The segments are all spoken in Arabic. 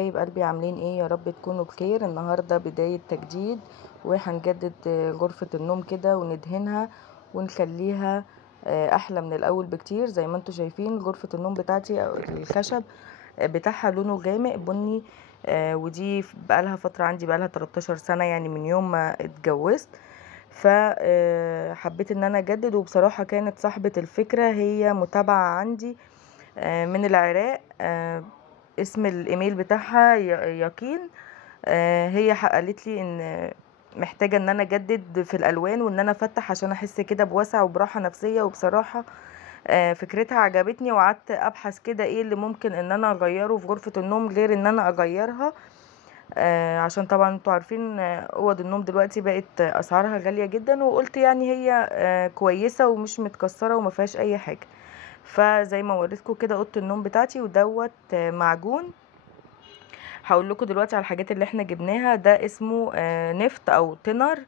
حبايب قلبي عاملين ايه؟ يا رب تكونوا بخير. النهارده بداية تجديد وهنجدد غرفة النوم كده وندهنها ونخليها احلى من الاول بكتير. زي ما انتوا شايفين غرفة النوم بتاعتي أو الخشب بتاعها لونه غامق بني، ودي بقالها فترة عندي، بقالها 13 سنة يعني من يوم ما اتجوزت. فحبيت ان انا اجدد، وبصراحة كانت صاحبة الفكرة هي متابعة عندي من العراق. اسم الايميل بتاعها يقين. هي قالت لي ان محتاجه ان انا اجدد في الالوان وان انا افتح عشان احس كده بوسع وبراحه نفسيه. وبصراحه فكرتها عجبتني، وقعدت ابحث كده ايه اللي ممكن ان انا اغيره في غرفه النوم غير ان انا اغيرها. عشان طبعا انتوا عارفين اوض النوم دلوقتي بقت اسعارها غاليه جدا، وقلت يعني هي كويسه ومش متكسره وما فيهاش اي حاجه. فزي ما وريتكم كده اوضه النوم بتاعتي ودوت معجون. هقول لكم دلوقتي على الحاجات اللي احنا جبناها. ده اسمه نفط او تنر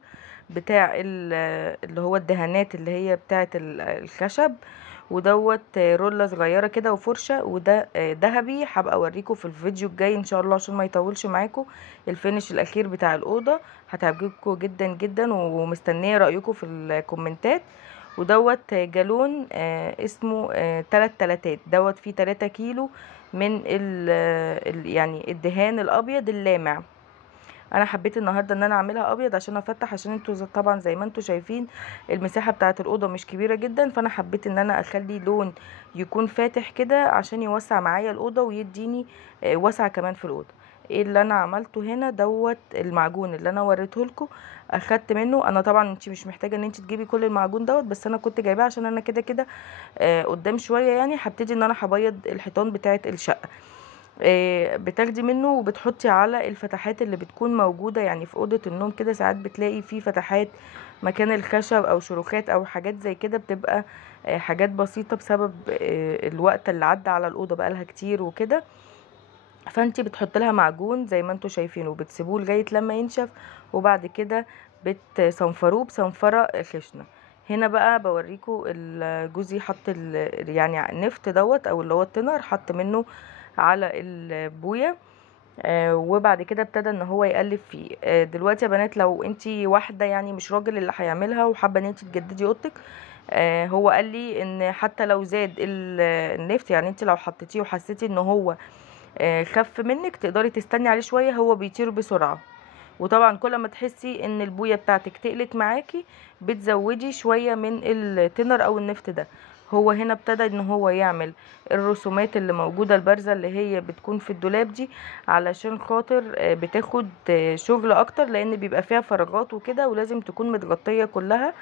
بتاع اللي هو الدهانات اللي هي بتاعه الخشب، ودوت رولة صغيرة كده وفرشة، وده ذهبي. هبقى اوريكم في الفيديو الجاي ان شاء الله عشان ما يطولش معاكم الفينش الاخير بتاع الأوضة. هتعجبكم جدا جدا، ومستنية رأيكم في الكومنتات. ودوت جالون اسمه 3 تلاتات، دوت فيه 3 كيلو من يعني الدهان الابيض اللامع. انا حبيت النهارده ان انا اعملها ابيض عشان افتح، عشان انتوا طبعا زي ما انتوا شايفين المساحه بتاعه الاوضه مش كبيره جدا، فانا حبيت ان انا اخلي لون يكون فاتح كده عشان يوسع معايا الاوضه ويديني وسع كمان في الاوضه. ايه اللي انا عملته هنا؟ دوت المعجون اللي انا وريته لكم، اخدت منه. انا طبعا انت مش محتاجه ان انت تجيبي كل المعجون دوت، بس انا كنت جايباه عشان انا كده كده قدام شويه يعني هبتدي ان انا هبيض الحيطان بتاعه الشقه. بتاخدي منه وبتحطي على الفتحات اللي بتكون موجودة يعني في أوضة النوم كده. ساعات بتلاقي فيه فتحات مكان الخشب أو شروخات أو حاجات زي كده، بتبقى حاجات بسيطة بسبب الوقت اللي عدى على الأوضة بقالها كتير وكده. فانتي بتحط لها معجون زي ما انتوا شايفين وبتسيبوه لغاية لما ينشف، وبعد كده بتصنفروه بصنفرة خشنة. هنا بقى بوريكم جوزي حط يعني النفط دوت او اللي هو التنر، حط منه على البوية. وبعد كده ابتدى ان هو يقلب فيه. دلوقتي يا بنات لو انتي واحدة يعني مش راجل اللي هيعملها وحابة ان انتي تجددي اوضتك، هو قال لي ان حتى لو زاد النفط، يعني انتي لو حطيتيه وحسيتي ان هو خف منك تقدري تستني عليه شوية، هو بيطير بسرعة. وطبعا كل ما تحسي ان البوية بتاعتك تقلت معاكي بتزودي شوية من التنر او النفط ده. هو هنا ابتدى ان هو يعمل الرسومات اللي موجودة البارزة اللي هي بتكون في الدولاب دي، علشان خاطر بتاخد شغل اكتر، لان بيبقى فيها فراغات وكده ولازم تكون متغطية كلها.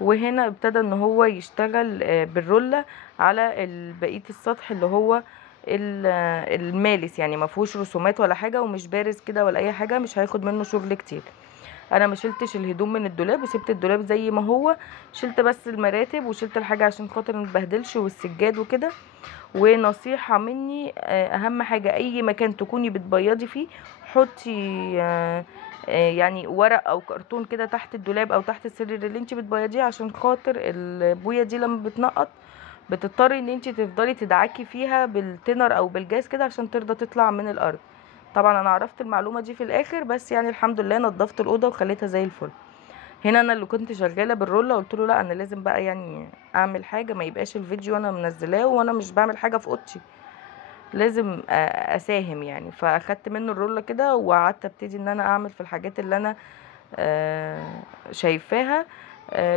وهنا ابتدى ان هو يشتغل بالرولة على بقية السطح اللي هو المالس، يعني ما فيهوش رسومات ولا حاجه ومش بارز كده ولا اي حاجه، مش هياخد منه شغل كتير. انا ما شلتش الهدوم من الدولاب وسبت الدولاب زي ما هو، شلت بس المراتب وشلت الحاجه عشان خاطر ما تبهدلش والسجاد وكده. ونصيحه مني اهم حاجه اي مكان تكوني بتبيضي فيه حطي يعني ورق او كرتون كده تحت الدولاب او تحت السرير اللي انت بتبيضيه، عشان خاطر البويه دي لما بتنقط بتضطري ان انت تفضلي تدعكي فيها بالتنر او بالجاز كده عشان ترضى تطلع من الارض. طبعا انا عرفت المعلومه دي في الاخر، بس يعني الحمد لله نظفت الاوضه وخليتها زي الفل. هنا انا اللي كنت شغاله بالرولة قلت له لا انا لازم بقى يعني اعمل حاجه، ما يبقاش الفيديو انا منزلاه وانا مش بعمل حاجه في اوضتي، لازم اساهم يعني. فاخدت منه الرولة كده وقعدت ابتدي ان انا اعمل في الحاجات اللي انا شايفاها.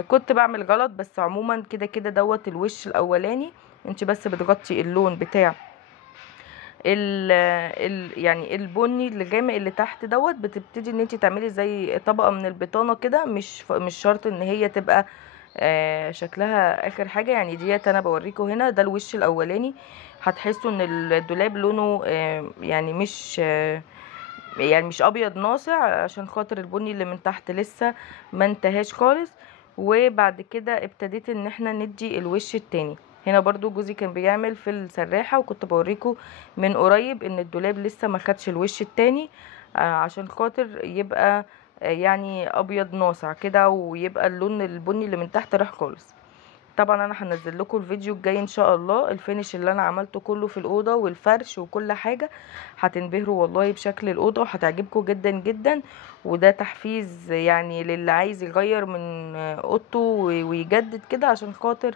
كنت بعمل غلط، بس عموما كده كده دوت الوش الاولاني. انت بس بتغطي اللون بتاع يعني البني الغامق اللي تحت دوت، بتبتدي ان انت تعملي زي طبقه من البطانه كده، مش شرط ان هي تبقى شكلها اخر حاجه يعني. ديت انا بوريكم هنا ده الوش الاولاني. هتحسوا ان الدولاب لونه يعني مش ابيض ناصع، عشان خاطر البني اللي من تحت لسه ما انتهاش خالص. وبعد كده ابتديت ان احنا ندي الوش التاني. هنا برضو جوزي كان بيعمل في السراحة، وكنت بوريكم من قريب ان الدولاب لسه ما خدش الوش التاني عشان خاطر يبقى يعني ابيض ناصع كده، ويبقى اللون البني اللي من تحت راح خالص. طبعا انا هنزل لكم الفيديو الجاي ان شاء الله الفينش اللي انا عملته كله في الاوضه والفرش وكل حاجه. هتنبهروا والله بشكل الاوضه وهتعجبكم جدا جدا. وده تحفيز يعني للي عايز يغير من اوضته ويجدد كده عشان خاطر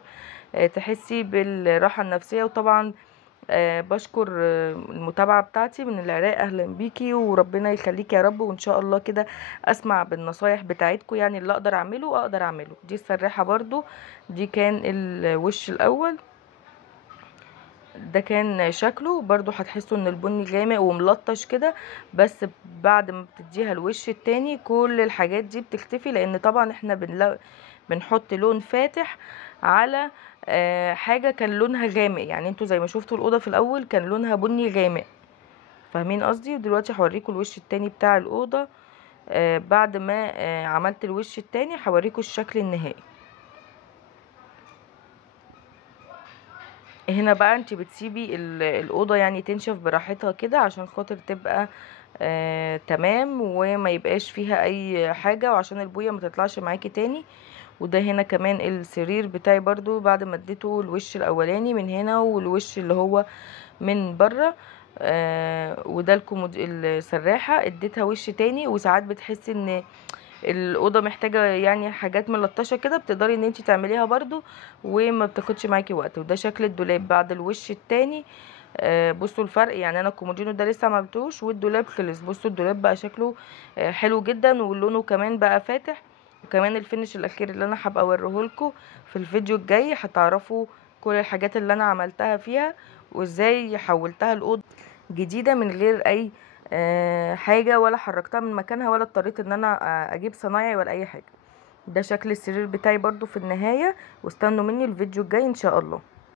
تحسي بالراحه النفسيه. وطبعا بشكر المتابعة بتاعتي من العراق. اهلا بيكي وربنا يخليكي يا رب، وان شاء الله كده اسمع بالنصايح بتاعتكم، يعني اللي اقدر اعمله. دي السراحة برضو، دي كان الوش الاول، ده كان شكله برضو. هتحسوا ان البني غامق وملطش كده، بس بعد ما بتديها الوش التاني كل الحاجات دي بتختفي، لان طبعا احنا بنحط لون فاتح على حاجة كان لونها غامق. يعني انتوا زي ما شفتوا الأوضة في الأول كان لونها بني غامق، فاهمين قصدي؟ ودلوقتي هوريكم الوش التاني بتاع الأوضة. بعد ما عملت الوش التاني هوريكم الشكل النهائي. هنا بقى انت بتسيبي الأوضة يعني تنشف براحتها كده عشان خاطر تبقى تمام وما يبقاش فيها اي حاجة، وعشان البوية ما تطلعش معاكي تاني. وده هنا كمان السرير بتاعي برضو بعد ما اديته الوش الاولاني من هنا والوش اللي هو من بره. وده السراحة اديتها وش تاني. وساعات بتحسي ان الاوضه محتاجه يعني حاجات ملطشه كده، بتقدري ان انت تعمليها برضو وما بتاخدش معاكي وقت. وده شكل الدولاب بعد الوش التاني. بصوا الفرق، يعني انا الكومودينو ده لسه ما عملتوش والدولاب خلص. بصوا الدولاب بقى شكله حلو جدا ولونه كمان بقى فاتح. وكمان الفينش الاخير اللي انا هبقى اوريهولكوا في الفيديو الجاي هتعرفوا كل الحاجات اللي انا عملتها فيها وازاي حولتها لاوضه جديده من غير اي حاجه، ولا حركتها من مكانها ولا اضطريت ان انا اجيب صنايعي ولا اي حاجه. ده شكل السرير بتاعي برضو في النهايه، واستنوا مني الفيديو الجاي ان شاء الله.